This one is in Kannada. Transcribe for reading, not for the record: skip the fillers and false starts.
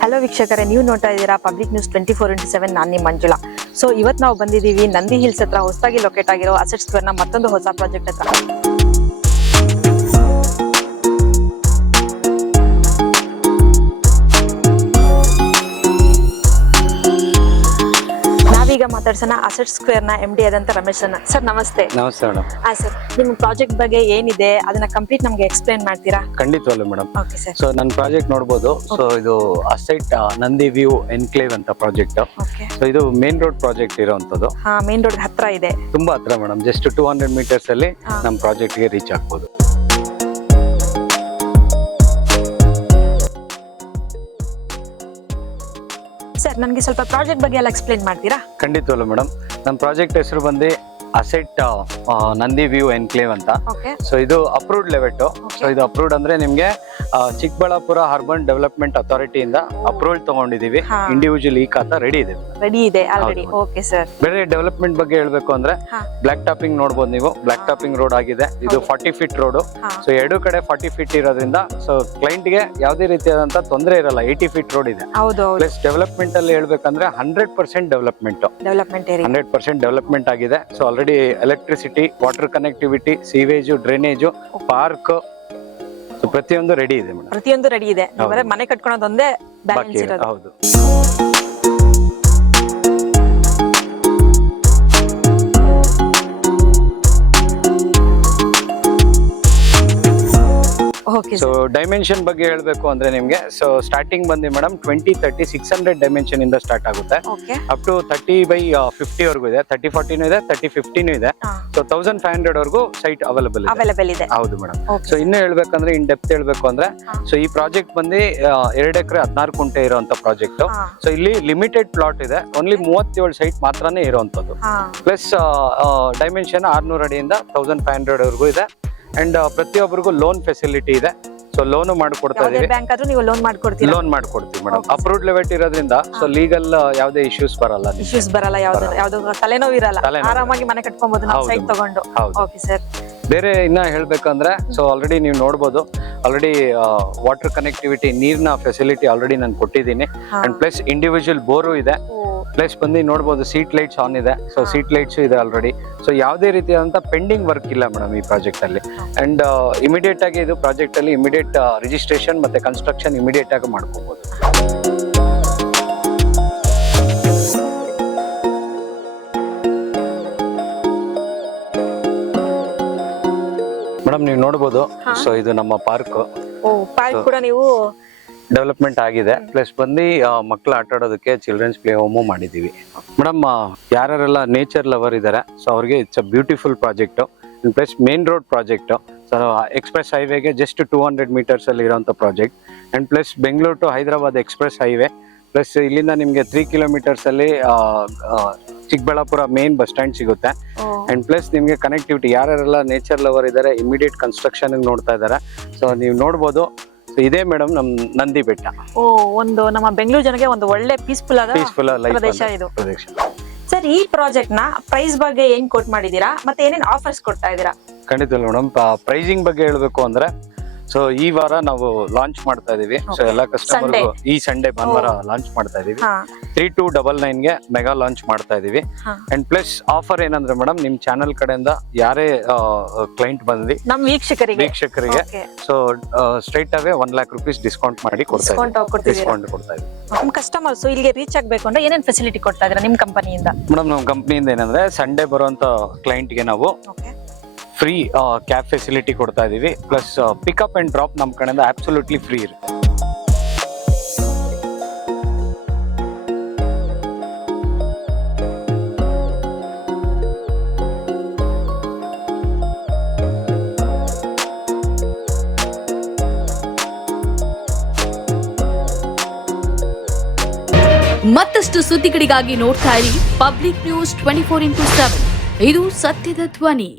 ಹಲೋ ವೀಕ್ಷಕರೇ, ನೀವು ನೋಡ್ತಾ ಇದ್ದೀರಾ ಪಬ್ಲಿಕ್ ನ್ಯೂಸ್ 24x7. ನಾನು ನಿಮ್ಮ ಮಂಜುಳಾ. ಸೊ ಇವತ್ತು ನಾವು ಬಂದಿದ್ದೀವಿ ನಂದಿ ಹಿಲ್ಸ್ ಹತ್ರ ಹೊಸದಾಗಿ ಲೊಕೇಟ್ ಆಗಿರೋ ಅಸೆಟ್ ಸ್ಕ್ವೇರ್ ನ ಮತ್ತೊಂದು ಹೊಸ ಪ್ರಾಜೆಕ್ಟ್ ಹತ್ರ. ನಾವೀಗ ಮಾತಾಡ್ಸೋಣ ಅಸೆಟ್ ಸ್ಕ್ವೇರ್ ನ MD ಆದಂತ ರಮೇಶ್ ಸರ್. ನಮಸ್ತೆ. ನಮಸ್ತೆ ಮೇಡಮ್. ಸರ್, ನಿಮ್ಮ ಪ್ರಾಜೆಕ್ಟ್ ಬಗ್ಗೆ ಏನಿದೆ ಅದನ್ನ ಕಂಪ್ಲೀಟ್ ನಮ್ಗೆ ಎಕ್ಸ್ಪ್ಲೈನ್ ಮಾಡ್ತೀರಾ? ಖಂಡಿತವಲ್ಲ ಮೇಡಮ್. Okay sir. ಸೊ ನನ್ನ ಪ್ರಾಜೆಕ್ಟ್ ನೋಡಬಹುದು. ಸೊ ಇದು ಅಸೆಟ್ ನಂದಿ ವ್ಯೂ ಎನ್ಕ್ಲೇವ್ ಅಂತ ಪ್ರಾಜೆಕ್ಟ್. ಓಕೆ. ಸೊ ಇದು ಮೇನ್ ರೋಡ್ ಪ್ರಾಜೆಕ್ಟ್ ಇರುವಂತದ್ದು. ಮೇನ್ ರೋಡ್ ಹತ್ರ ಇದೆ. ತುಂಬಾ ಹತ್ರ ಮೇಡಮ್. ಜಸ್ಟ್ 200 ಮೀಟರ್ಸ್ ಅಲ್ಲಿ ನಮ್ಮ ಪ್ರಾಜೆಕ್ಟ್ ಗೆ ರೀಚ್ ಆಗ್ಬೋದು. ಸರ್, ನನಗೆ ಸ್ವಲ್ಪ ಪ್ರಾಜೆಕ್ಟ್ ಬಗ್ಗೆ ಎಲ್ಲ ಎಕ್ಸ್ಪ್ಲೈನ್ ಮಾಡ್ತೀರಾ? ಖಂಡಿತವಲ್ಲ ಮೇಡಮ್. ನಮ್ಮ ಪ್ರಾಜೆಕ್ಟ್ ಹೆಸರು ಬಂದು ಅಸೆಟ್ ನಂದಿ ವ್ಯೂ ಎನ್ಕ್ಲೇವ್ ಅಂತ. ಓಕೆ. ಸೊ ಇದು ಅಪ್ರೂವ್ಡ್ ಲೆವೆಟ್. ಸೊ ಇದು ಅಪ್ರೂವ್ಡ್ ಅಂದ್ರೆ ನಿಮ್ಗೆ ಚಿಕ್ಕಬಳ್ಳಾಪುರ ಅರ್ಬನ್ ಡೆವಲಪ್ಮೆಂಟ್ ಅಥಾರಿಟಿಯಿಂದ ಅಪ್ರೂವಲ್ ತಗೊಂಡಿದೀವಿ. ಇಂಡಿವಿಜುವಲ್ ಈ ಖಾತಾ ರೆಡಿ ಇದೆ. ರೆಡಿ ಇದೆ ಆಲ್ರೆಡಿ. Okay sir. ಬೇರೆ ಡೆವಲಪ್ಮೆಂಟ್ ಬಗ್ಗೆ ಹೇಳ್ಬೇಕು ಅಂದ್ರೆ ಬ್ಲಾಕ್ ಟಾಪಿಂಗ್ ನೋಡಬಹುದು ನೀವು. ಬ್ಲಾಕ್ ಟಾಪಿಂಗ್ ರೋಡ್ ಆಗಿದೆ. ಇದು 40 ಫೀಟ್ ರೋಡ್. ಸೊ ಎರಡು ಕಡೆ 40 ಫೀಟ್ ಇರೋದ್ರಿಂದ ಸೊ ಕ್ಲೈಂಟ್ ಗೆ ಯಾವುದೇ ರೀತಿಯಾದಂತ ತೊಂದರೆ ಇರಲ್ಲ. 80 ಫೀಟ್ ರೋಡ್ ಇದೆ. ಪ್ಲಸ್ ಡೆವಲಪ್ಮೆಂಟ್ ಅಲ್ಲಿ ಹೇಳ್ಬೇಕಂದ್ರೆ 100% ಡೆವಲಪ್ಮೆಂಟ್ 100% ಡೆವಲಪ್ಮೆಂಟ್ ಆಗಿದೆ. So already electricity, water connectivity, sewage, drainage, park ಪ್ರತಿಯೊಂದು ರೆಡಿ ಇದೆ ಮೇಡಮ್. ಪ್ರತಿಯೊಂದು ರೆಡಿ ಇದೆ. ಮನೆ ಕಟ್ಕೊಳ್ಳೋದೊಂದೇ ಬ್ಯಾಲೆನ್ಸ್ ಇರೋದು. ಹೌದು. ಸೊ ಡೈಮೆನ್ಷನ್ ಬಗ್ಗೆ ಹೇಳ್ಬೇಕು ಅಂದ್ರೆ ನಿಮ್ಗೆ ಸೊ ಸ್ಟಾರ್ಟಿಂಗ್ ಬಂದಿ ಮೇಡಮ್ 20-30 600 ಡೈಮೆನ್ಷನ್ ಇಂದ ಸ್ಟಾರ್ಟ್ ಆಗುತ್ತೆ. ಅಪ್ ಟು 30/50 ವರೆಗೂ ಇದೆ. 30-40 ಇದೆ, 30-50 ಇದೆ. ಸೊ 1500 ವರೆಗೂ ಸೈಟ್ ಅವೈಲೇಬಲ್ ಇದೆ. ಹೌದು ಮೇಡಮ್. ಸೊ ಇನ್ನು ಹೇಳ್ಬೇಕಂದ್ರೆ ಇನ್ ಡೆಪ್ತ್ ಹೇಳ್ಬೇಕು ಅಂದ್ರೆ ಸೊ ಈ ಪ್ರಾಜೆಕ್ಟ್ ಬಂದು 2 ಎಕರೆ 16 ಕುಂಟೆ ಇರುವಂತ ಪ್ರಾಜೆಕ್ಟ್. ಸೊ ಇಲ್ಲಿ ಲಿಮಿಟೆಡ್ ಪ್ಲಾಟ್ ಇದೆ. ಓನ್ಲಿ 37 ಸೈಟ್ ಮಾತ್ರನೇ ಇರುವಂತದ್ದು. ಪ್ಲಸ್ ಡೈಮೆನ್ಷನ್ 600 ಅಡಿಯಿಂದ 1500 ವರೆಗೂ ಇದೆ. ಅಂಡ್ ಪ್ರತಿಯೊಬ್ಬರಿಗೂ ಲೋನ್ ಫೆಸಿಲಿಟಿ ಇದೆ. ಸೊ ಲೋನ್ ಮಾಡ್ಕೊಡ್ತಾ ಇದೀವಿ. ಲೋನ್ ಮಾಡ್ಕೊಡ್ತೀವಿ ಮೇಡಮ್. ಅಪ್ರೂವ್ಡ್ ಲೆವೆಟ್ ಇರೋದ್ರಿಂದ ಸೊ ಲೀಗಲ್ ಯಾವುದೇ ಇಶ್ಯೂಸ್ ಬರಲ್ಲ. ಯಾವ್ದು ತಲೆನೋವು ಇರಲ್ಲ. ಆರಾಮಾಗಿ ಮನೆ ಕಟ್ಕೊಬಹುದು ನಾವು ಸೈಟ್ ತಗೊಂಡು. Okay sir. ಬೇರೆ ಇನ್ನ ಹೇಳ್ಬೇಕಂದ್ರೆ ಸೊ ಆಲ್ರೆಡಿ ನೀವು ನೋಡ್ಬೋದು. ಆಲ್ರೆಡಿ ವಾಟರ್ ಕನೆಕ್ಟಿವಿಟಿ, ನೀರಿನ ಫೆಸಿಲಿಟಿ ಆಲ್ರೆಡಿ ನಾನು ಕೊಟ್ಟಿದ್ದೀನಿ. ಅಂಡ್ ಪ್ಲಸ್ ಇಂಡಿವಿಜುವಲ್ ಬೋರು ಇದೆ. ಪ್ಲಸ್ ಬಂದು ನೋಡ್ಬೋದು ಸೀಟ್ ಲೈಟ್ಸ್ ಆನ್ ಇದೆ. ಸೊ ಸೀಟ್ ಲೈಟ್ಸ್ ಇದೆ ಆಲ್ರೆಡಿ. ಸೊ ಯಾವುದೇ ರೀತಿಯಾದಂತ ಪೆಂಡಿಂಗ್ ವರ್ಕ್ ಇಲ್ಲ ಮೇಡಮ್ ಈ ಪ್ರಾಜೆಕ್ಟ್ ಅಲ್ಲಿ. ಅಂಡ್ ಇಮಿಡಿಯೇಟ್ ಆಗಿ ಇದು ಪ್ರಾಜೆಕ್ಟ್ ಅಲ್ಲಿ ಇಮಿಡಿಯೇಟ್ ರಿಜಿಸ್ಟ್ರೇಷನ್ ಮತ್ತೆ ಕನ್ಸ್ಟ್ರಕ್ಷನ್ ಇಮಿಡಿಯೇಟ್ ಆಗಿ ಮಾಡ್ಕೋಬಹುದು. ಮೇಡಮ್ ನೀವು ನೋಡ್ಬೋದು. ಸೊ ಇದು ನಮ್ಮ ಪಾರ್ಕ್ ಕೂಡ ನೀವು ಡೆವಲಪ್ಮೆಂಟ್ ಆಗಿದೆ. ಪ್ಲಸ್ ಬಂದು ಮಕ್ಕಳು ಆಟ ಆಡೋದಕ್ಕೆ ಚಿಲ್ಡ್ರನ್ಸ್ ಪ್ಲೇ ಹೋಮು ಮಾಡಿದೀವಿ ಮೇಡಮ್. ಯಾರೆಲ್ಲ ನೇಚರ್ ಲವರ್ ಇದಾರೆ ಸೊ ಅವ್ರಿಗೆ it's a beautiful project. Plus main road project. So express ಹೈವೇಗೆ ಜಸ್ಟ್ 200 ಮೀಟರ್ಸ್ ಅಲ್ಲಿ ಇರುವಂತ project. And plus Bengaluru to Hyderabad express highway. Plus ಇಲ್ಲಿಂದ ನಿಮ್ಗೆ 3 ಕಿಲೋಮೀಟರ್ಸ್ ಅಲ್ಲಿ ಚಿಕ್ಕಬಳ್ಳಾಪುರ ಮೇನ್ ಬಸ್ ಸ್ಟ್ಯಾಂಡ್ ಸಿಗುತ್ತೆ. ಅಂಡ್ ಪ್ಲಸ್ ನಿಮ್ಗೆ ಕನೆಕ್ಟಿವಿಟಿ, ಯಾರೆಲ್ಲ ನೇಚರ್ ಲವರ್ ಇದಾರೆ ಇಮಿಡಿಯೇಟ್ ಕನ್ಸ್ಟ್ರಕ್ಷನ್ ನೋಡ್ತಾ ಇದಾರೆ. ಸೊ ನೀವು ನೋಡ್ಬೋದು. ಇದೇ ಮೇಡಮ್ ನಮ್ ನಂದಿ ಬೆಟ್ಟ. ಒಂದು ನಮ್ಮ ಬೆಂಗಳೂರು ಜನಕ್ಕೆ ಒಂದು ಒಳ್ಳೆ ಪೀಸ್ಫುಲ್ ಪ್ರದೇಶ ಇದು. ಸರ್, ಈ ಪ್ರಾಜೆಕ್ಟ್ ನ ಪ್ರೈಸ್ ಬಗ್ಗೆ ಏನ್ ಕೋಟ್ ಮಾಡಿದೀರಾ ಮತ್ತೆ ಏನೇನ್ ಆಫರ್ಸ್ ಕೊಡ್ತಾ ಇದೀರಾ? ಖಂಡಿತ ಮೇಡಮ್. ಪ್ರೈಸಿಂಗ್ ಬಗ್ಗೆ ಹೇಳ್ಬೇಕು ಅಂದ್ರೆ ಸೊ ಈ ವಾರ ನಾವು ಲಾಂಚ್ ಮಾಡ್ತಾ ಇದೀವಿ. ಸೊ ಎಲ್ಲಾ ಕಸ್ಟಮರ್ ಈ ಸಂಡೇ ಭಾನುವಾರ ಲಾಂಚ್ ಮಾಡ್ತಾ ಇದೀವಿ. 3299 ಗೆ ಮೆಗಾ ಲಾಂಚ್ ಮಾಡ್ತಾ ಇದೀವಿ. ಅಂಡ್ ಪ್ಲಸ್ ಆಫರ್ ಏನಂದ್ರೆ ಮೇಡಮ್, ನಿಮ್ ಚಾನೆಲ್ ಕಡೆಯಿಂದ ಯಾರೇ ಕ್ಲೈಂಟ್ ಬಂದ್ವಿ ನಮ್ ವೀಕ್ಷಕರಿಗೆ so straight away 1 lakh rupees discount ಮಾಡಿ ಡಿಸ್ಕೌಂಟ್ ಕೊಡ್ತಾ ಇದೀವಿ. ನಮ್ ಕಸ್ಟಮರ್ಸ್ ಇಲ್ಲಿಗೆ ರೀಚ್ ಆಗ್ಬೇಕು ಅಂದ್ರೆ ಏನೇನ್ ಫೆಸಿಲಿಟಿ ಕೊಡ್ತಾ ಇದೀರಾ ನಿಮ್ ಕಂಪನಿಯಿಂದ? ಮೇಡಮ್ ನಮ್ ಕಂಪನಿಯಿಂದ ಏನಂದ್ರೆ ಸಂಡೇ ಬರುವಂತ ಕ್ಲೈಂಟ್ ಗೆ ನಾವು ಫ್ರೀ ಕ್ಯಾಬ್ ಫೆಸಿಲಿಟಿ ಕೊಡ್ತಾ ಇದೀವಿ. ಪ್ಲಸ್ ಪಿಕಪ್ ಅಂಡ್ ಡ್ರಾಪ್ ನಮ್ ಕಡೆಯಿಂದ ಅಬ್ಸಲ್ಯೂಟ್ಲಿ ಫ್ರೀ ಇರುತ್ತೆ. ಮತ್ತಷ್ಟು ಸುದ್ದಿಗಳಿಗಾಗಿ ನೋಡ್ತಾ ಇರಿ ಪಬ್ಲಿಕ್ ನ್ಯೂಸ್ 24x7. ಇದು ಸತ್ಯದ ಧ್ವನಿ.